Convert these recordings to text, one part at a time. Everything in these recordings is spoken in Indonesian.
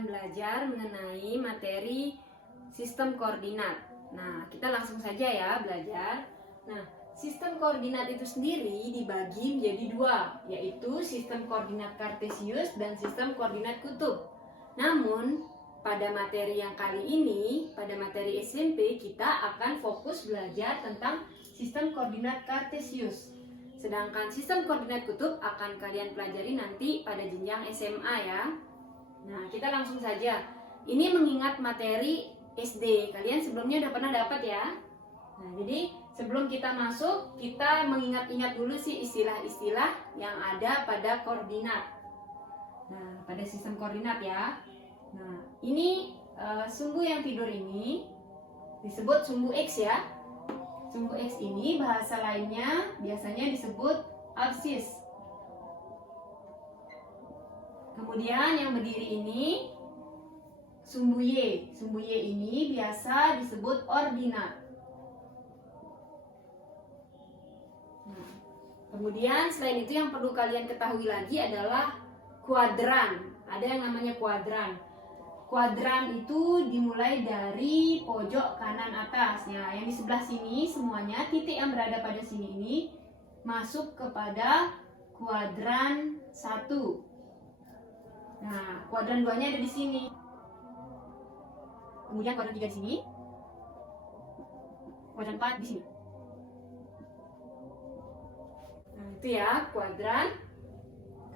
akan belajar mengenai materi sistem koordinat. Nah, kita langsung saja ya belajar. Nah, sistem koordinat itu sendiri dibagi menjadi dua, yaitu sistem koordinat kartesius dan sistem koordinat kutub. Namun, pada materi yang kali ini, pada materi SMP, kita akan fokus belajar tentang sistem koordinat kartesius. Sedangkan sistem koordinat kutub akan kalian pelajari nanti pada jenjang SMA ya. Nah, kita langsung saja. Ini mengingat materi SD. Kalian sebelumnya udah pernah dapat ya. Nah, jadi sebelum kita masuk, kita mengingat-ingat dulu sih istilah-istilah yang ada pada koordinat. Nah, pada sistem koordinat ya. Nah, ini sumbu yang tidur ini disebut sumbu X ya. Sumbu X ini bahasa lainnya biasanya disebut absis. Kemudian yang berdiri ini sumbu Y. Sumbu Y ini biasa disebut ordinat. Nah, kemudian selain itu yang perlu kalian ketahui lagi adalah kuadran. Ada yang namanya kuadran. Kuadran itu dimulai dari pojok kanan atas. Ya, yang di sebelah sini semuanya titik yang berada pada sini ini masuk kepada kuadran 1. Nah, kuadran 2-nya ada di sini. Kemudian kuadran 3 di sini. Kuadran 4 di sini. Nah, itu ya kuadran.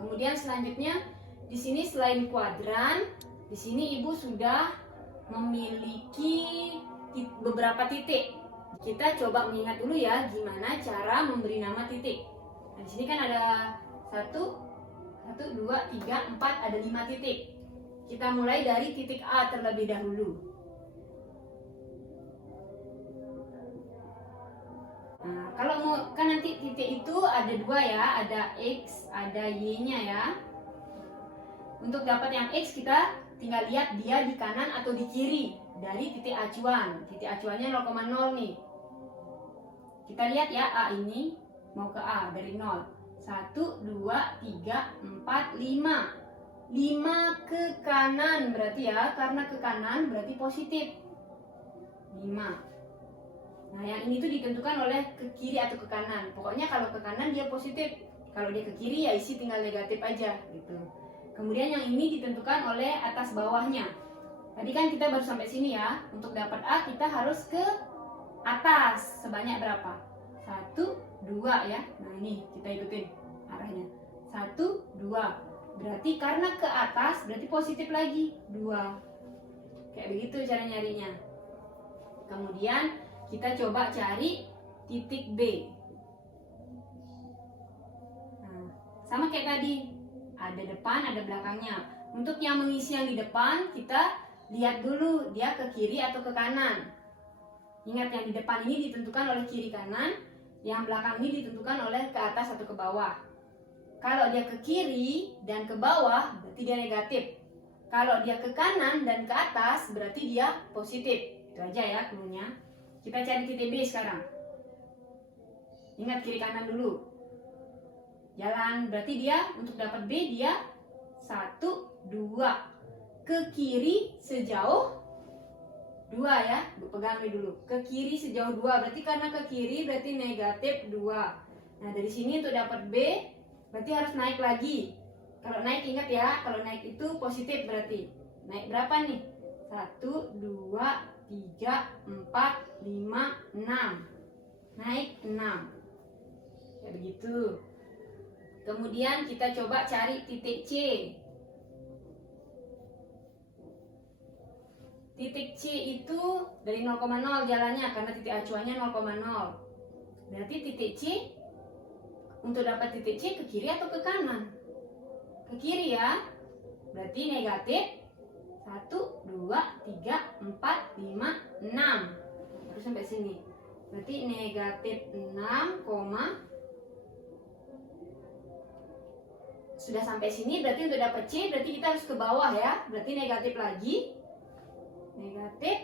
Kemudian selanjutnya di sini selain kuadran, di sini Ibu sudah memiliki beberapa titik. Kita coba mengingat dulu ya gimana cara memberi nama titik. Nah, di sini kan ada 1, 2, 3, 4, ada 5 titik. Kita mulai dari titik A terlebih dahulu. Nah, kalau mau kan nanti titik itu ada 2 ya, ada X, ada Y-nya ya. Untuk dapat yang X kita tinggal lihat dia di kanan atau di kiri dari titik acuan. Titik acuannya 0,0 nih. Kita lihat ya A ini mau ke A dari 0. 1, 2, 3, 4, 5. 5 ke kanan berarti ya, karena ke kanan berarti positif. 5. Nah, yang ini tuh ditentukan oleh ke kiri atau ke kanan. Pokoknya kalau ke kanan dia positif. Kalau dia ke kiri ya isi tinggal negatif aja gitu. Kemudian yang ini ditentukan oleh atas bawahnya. Tadi kan kita baru sampai sini ya. Untuk dapat A kita harus ke atas. Sebanyak berapa? 1, 2 ya. Nah ini kita ikutin arahnya. 1, 2. Berarti karena ke atas berarti positif lagi. 2. Kayak begitu cara nyarinya. Kemudian kita coba cari titik B. Nah, sama kayak tadi. Ada depan, ada belakangnya. Untuk yang mengisi yang di depan, kita lihat dulu dia ke kiri atau ke kanan. Ingat yang di depan ini ditentukan oleh kiri kanan, yang belakang ini ditentukan oleh ke atas atau ke bawah. Kalau dia ke kiri dan ke bawah, berarti dia negatif. Kalau dia ke kanan dan ke atas, berarti dia positif. Itu aja ya cluenya. Kita cari titik B sekarang. Ingat kiri kanan dulu. Jalan, berarti dia untuk dapat B dia 1, 2. Ke kiri sejauh 2 ya. Pegang dulu. Ke kiri sejauh 2. Berarti karena ke kiri berarti negatif 2. Nah, dari sini untuk dapat B berarti harus naik lagi. Kalau naik ingat ya, kalau naik itu positif berarti. Naik berapa nih? 1, 2, 3, 4, 5, 6. Naik 6. Kayak begitu. Kemudian kita coba cari titik C. Titik C itu dari 0,0 jalannya karena titik acuannya 0,0. Berarti titik C, untuk dapat titik C ke kiri atau ke kanan? Ke kiri ya. Berarti negatif 1, 2, 3, 4, 5, 6. Terus sampai sini. Berarti negatif 6, sudah sampai sini berarti untuk dapat C berarti kita harus ke bawah ya. Berarti negatif lagi. Negatif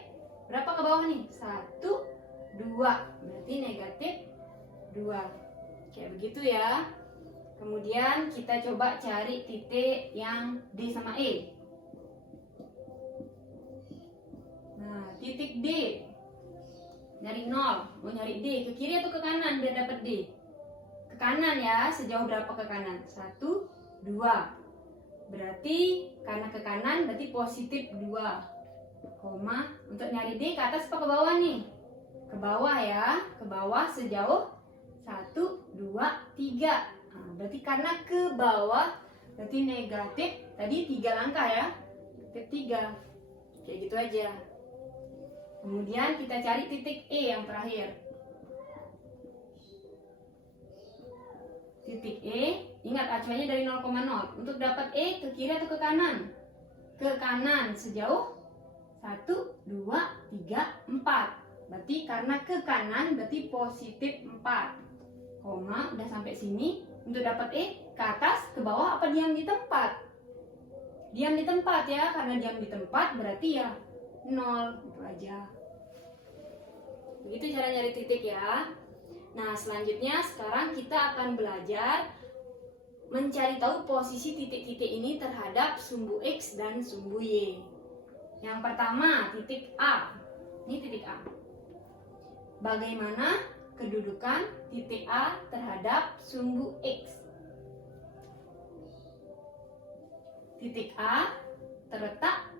berapa ke bawah nih? 1, 2. Berarti negatif 2. Kayak begitu ya. Kemudian kita coba cari titik yang D sama E. titik D. Nyari 0, mau nyari D, ke kiri atau ke kanan biar dapat D? Ke kanan ya, sejauh berapa ke kanan? 1, 2. Berarti karena ke kanan berarti positif 2. Koma, untuk nyari D ke atas apa ke bawah nih? Ke bawah ya, ke bawah sejauh 1, 2, 3. Nah, berarti karena ke bawah berarti negatif, tadi 3 langkah ya, negatif 3. Kayak gitu aja. Kemudian kita cari titik E yang terakhir. Titik E, ingat acuannya dari 0,0. Untuk dapat E ke kiri atau ke kanan? Ke kanan sejauh 1, 2, 3, 4. Berarti karena ke kanan berarti positif 4. Koma, udah sampai sini. Untuk dapat E, ke atas, ke bawah, apa diam di tempat? Diam di tempat ya, karena diam di tempat berarti ya 0, itu aja. Begitu cara nyari titik ya. Nah, selanjutnya sekarang kita akan belajar mencari tahu posisi titik-titik ini terhadap sumbu X dan sumbu Y. Yang pertama, titik A. Ini titik A. Bagaimana kedudukan titik A terhadap sumbu X? Titik A terletak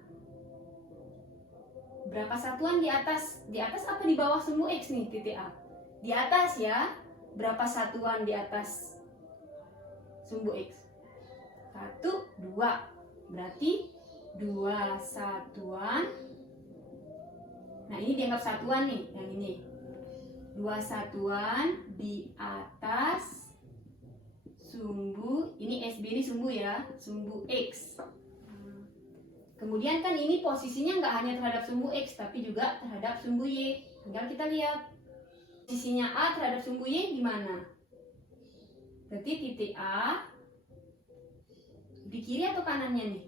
berapa satuan di atas? Di atas apa di bawah sumbu X nih titik A? Di atas ya. Berapa satuan di atas sumbu X? 1, 2. Berarti 2 satuan. Nah, ini dianggap satuan nih, yang ini. 2 satuan di atas sumbu, ini SB ini sumbu ya, sumbu X. Kemudian kan ini posisinya nggak hanya terhadap sumbu X, tapi juga terhadap sumbu Y. Tinggal kita lihat posisinya A terhadap sumbu Y gimana. Berarti titik A di kiri atau kanannya nih?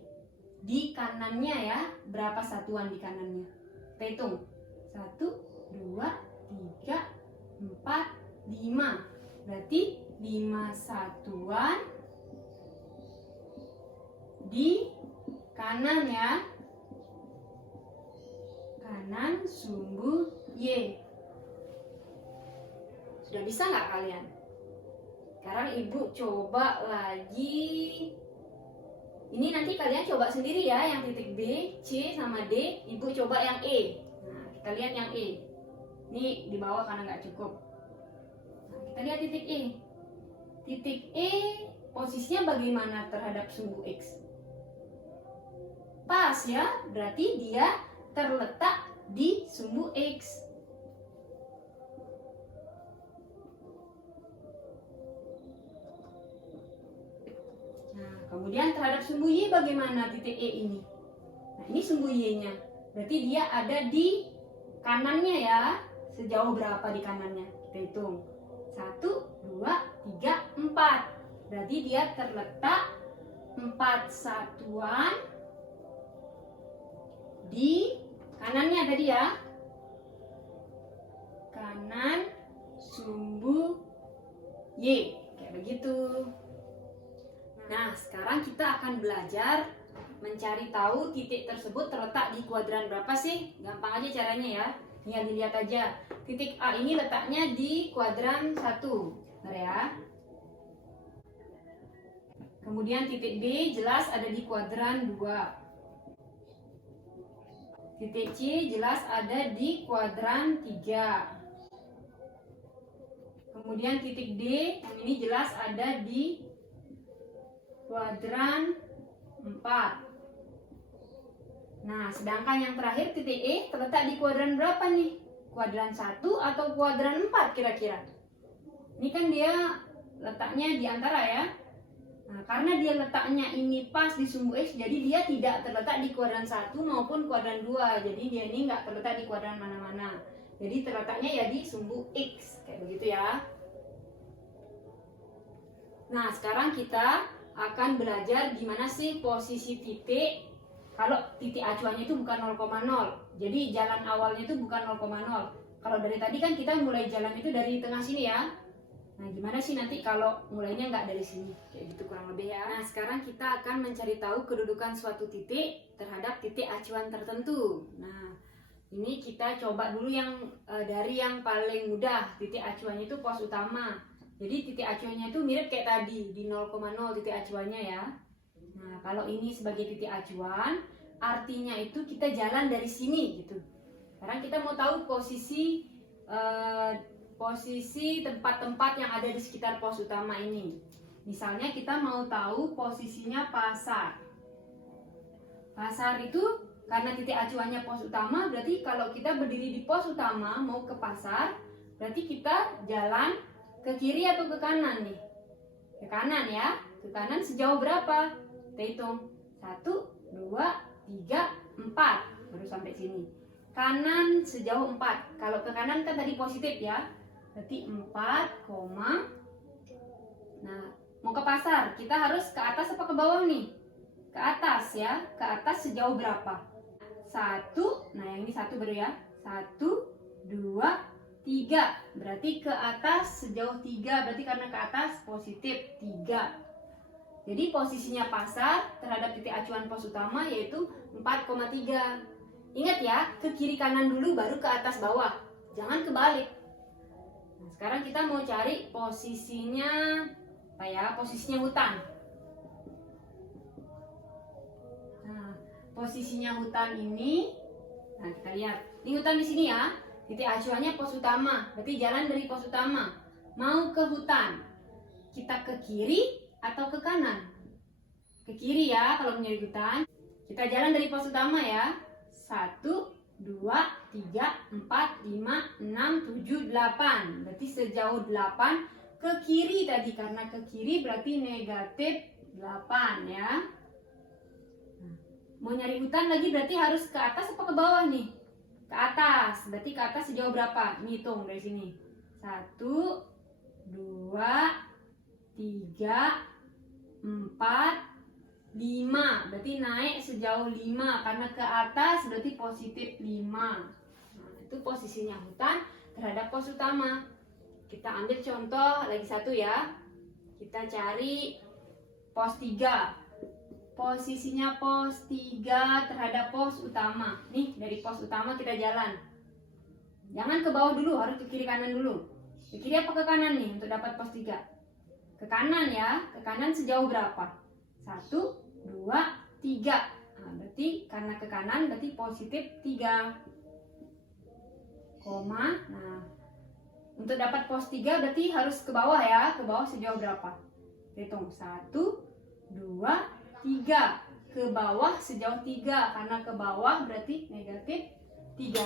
Di kanannya ya, berapa satuan di kanannya? Kita hitung. 1, 2, 3, 4, 5. Berarti 5 satuan di kanan ya. Kanan sumbu Y. Sudah bisa nggak kalian? Sekarang ibu coba lagi. Ini nanti kalian coba sendiri ya, yang titik B, C, sama D. Ibu coba yang E. Nah, kita lihat yang E. Ini di bawah karena nggak cukup. Nah, kita lihat titik E. Titik E posisinya bagaimana terhadap sumbu X? Pas ya, berarti dia terletak di sumbu X. Nah, kemudian terhadap sumbu Y bagaimana titik E ini? Nah, ini sumbu Y-nya. Berarti dia ada di kanannya ya. Sejauh berapa di kanannya? Kita hitung. 1, 2, 3, 4. Berarti dia terletak 4 satuan di kanannya tadi ya. Kanan sumbu Y. Kayak begitu. Nah, sekarang kita akan belajar mencari tahu titik tersebut terletak di kuadran berapa sih? Gampang aja caranya ya. Tinggal dilihat aja. Titik A ini letaknya di kuadran 1. Bentar ya. Kemudian titik B jelas ada di kuadran 2. Titik C jelas ada di kuadran 3. Kemudian titik D yang ini jelas ada di kuadran 4. Nah, sedangkan yang terakhir titik E terletak di kuadran berapa nih? Kuadran 1 atau kuadran 4 kira-kira? Ini kan dia letaknya di antara ya. Nah, karena dia letaknya ini pas di sumbu X, jadi dia tidak terletak di kuadran 1 maupun kuadran 2. Jadi dia ini nggak terletak di kuadran mana-mana. Jadi terletaknya ya di sumbu X. Kayak begitu ya. Nah, sekarang kita akan belajar gimana sih posisi titik kalau titik acuannya itu bukan 0,0. Jadi jalan awalnya itu bukan 0,0. Kalau dari tadi kan kita mulai jalan itu dari tengah sini ya. Nah, gimana sih nanti kalau mulainya nggak dari sini? Kayak gitu kurang lebih ya. Nah, sekarang kita akan mencari tahu kedudukan suatu titik terhadap titik acuan tertentu. Nah, Ini kita coba dulu yang dari yang paling mudah. Titik acuannya itu pos utama. Jadi titik acuannya itu mirip kayak tadi di 0,0 titik acuannya ya. Nah, kalau ini sebagai titik acuan, artinya itu kita jalan dari sini gitu. Sekarang kita mau tahu posisi tempat-tempat yang ada di sekitar pos utama ini. Misalnya kita mau tahu posisinya pasar. Pasar itu karena titik acuannya pos utama, berarti kalau kita berdiri di pos utama mau ke pasar, berarti kita jalan ke kiri atau ke kanan nih? Ke kanan ya. Ke kanan sejauh berapa? Kita hitung. 1, 2, 3, 4. Baru sampai sini. Kanan sejauh 4. Kalau ke kanan kan tadi positif ya. Berarti 4, nah, mau ke pasar, kita harus ke atas apa ke bawah nih? Ke atas ya. Ke atas sejauh berapa? 1, nah yang ini 1 baru ya. 1, 2, 3. Berarti ke atas sejauh 3. Berarti karena ke atas positif 3. Jadi posisinya pasar terhadap titik acuan pos utama yaitu 4,3. Ingat ya, ke kiri kanan dulu baru ke atas bawah. Jangan kebalik. Nah, sekarang kita mau cari posisinya apa ya? Posisinya hutan. Nah, posisinya hutan ini, nah kita lihat. Ini hutan di sini ya. Titik acuannya pos utama. Berarti jalan dari pos utama mau ke hutan. Kita ke kiri atau ke kanan? Ke kiri ya kalau mencari hutan. Kita jalan dari pos utama ya. 1, 2, 3, 4, 5, 6, 7, 8. Berarti sejauh 8 ke kiri tadi. Karena ke kiri berarti negatif 8 ya. Mau nyari hutan lagi berarti harus ke atas apa ke bawah nih? Ke atas. Berarti ke atas sejauh berapa? Ngitung dari sini. 1, 2, 3, 4, 5. Berarti naik sejauh 5. Karena ke atas berarti positif 5. Nah, itu posisinya hutan terhadap pos utama. Kita ambil contoh lagi satu ya. Kita cari pos 3. Posisinya pos 3 terhadap pos utama. Nih, dari pos utama kita jalan. Jangan ke bawah dulu, harus ke kiri kanan dulu. Ke kiri apa ke kanan nih untuk dapat pos 3? Ke kanan ya. Ke kanan sejauh berapa? 1, 2, 3. Nah, berarti karena ke kanan berarti positif 3. Koma. Nah, untuk dapat pos 3 berarti harus ke bawah ya. Ke bawah sejauh berapa? Hitung. 1, 2, 3. Ke bawah sejauh 3. Karena ke bawah berarti negatif 3.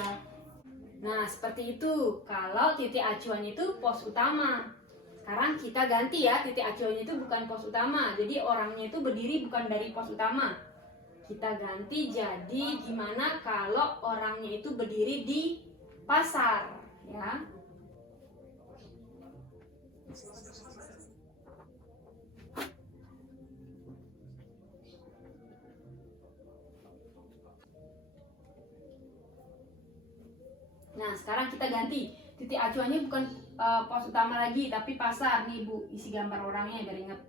Nah, seperti itu. Kalau titik acuan itu pos utama. Sekarang kita ganti ya, titik acuannya itu bukan pos utama. Jadi orangnya itu berdiri bukan dari pos utama. Kita ganti jadi gimana kalau orangnya itu berdiri di pasar, ya. Nah, sekarang kita ganti. Titik acuannya bukan pos utama lagi, tapi pasar. Nih Bu, isi gambar orangnya biar ingat.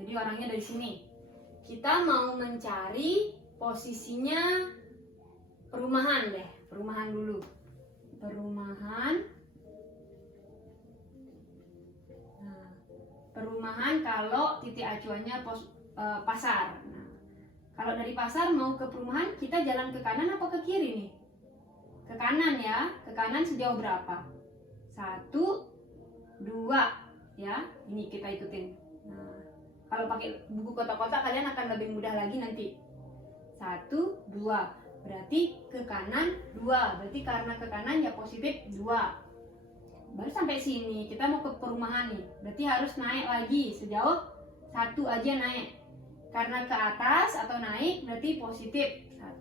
Jadi orangnya dari sini. Kita mau mencari posisinya perumahan deh. Perumahan dulu. Perumahan. Nah, perumahan kalau titik acuannya pasar. Nah, kalau dari pasar mau ke perumahan, kita jalan ke kanan apa ke kiri nih? Ke kanan ya. Ke kanan sejauh berapa? 1, 2 ya. Ini kita ikutin. Nah, kalau pakai buku kotak-kotak kalian akan lebih mudah lagi nanti. 1, 2. Berarti ke kanan 2. Berarti karena ke kanan ya positif 2. Baru sampai sini. Kita mau ke perumahan nih. Berarti harus naik lagi sejauh 1 aja naik. Karena ke atas atau naik berarti positif 1.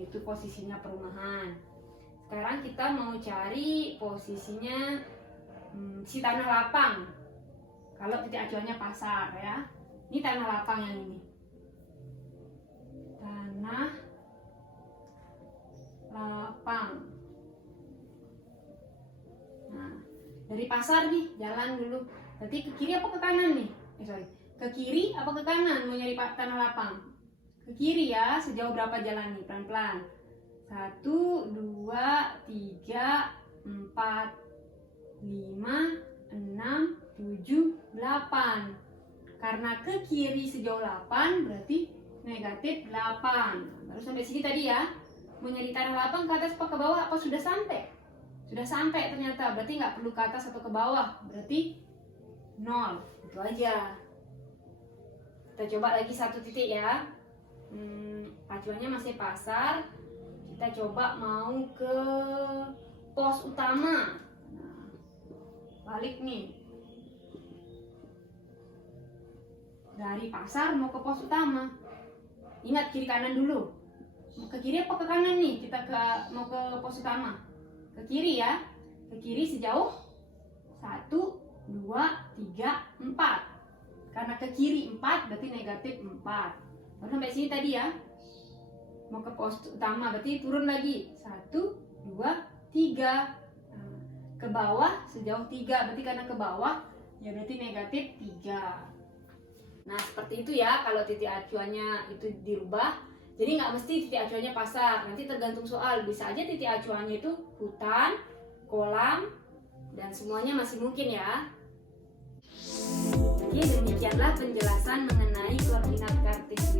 Itu posisinya perumahan. Sekarang kita mau cari posisinya si tanah lapang. Kalau titik acuannya pasar ya. Ini tanah lapang yang ini. Tanah lapang. Nah, dari pasar nih jalan dulu. Berarti ke kiri apa ke kanan nih? Ke kiri apa ke kanan mau nyari tanah lapang? Ke kiri ya. Sejauh berapa jalan nih? Pelan-pelan. 1, 1, 2, 3, 4, 5, 6, 7, 8. Karena ke kiri sejauh 8 berarti negatif 8. Baru sampai sini tadi ya. Mau nyari taraf 8 ke atas apa ke bawah, apa sudah sampai? Sudah sampai ternyata, berarti nggak perlu ke atas atau ke bawah, berarti 0. Itu aja. Kita coba lagi satu titik ya. Acuannya masih pasar. Kita coba mau ke pos utama. Nah, balik nih. Dari pasar mau ke pos utama. Ingat kiri kanan dulu. Mau ke kiri apa ke kanan nih? Kita mau ke pos utama. Ke kiri ya. Ke kiri sejauh 1, 2, 3, 4. Karena ke kiri 4 berarti negatif 4. Baru sampai sini tadi ya. Mau ke pos utama berarti turun lagi 1, 2, 3. Nah, ke bawah sejauh 3 berarti karena ke bawah ya berarti negatif 3. Nah seperti itu ya kalau titik acuannya itu dirubah. Jadi nggak mesti titik acuannya pasar, nanti tergantung soal. Bisa aja titik acuannya itu hutan, kolam, dan semuanya masih mungkin ya. Oke, demikianlah penjelasan mengenai koordinat kartesian.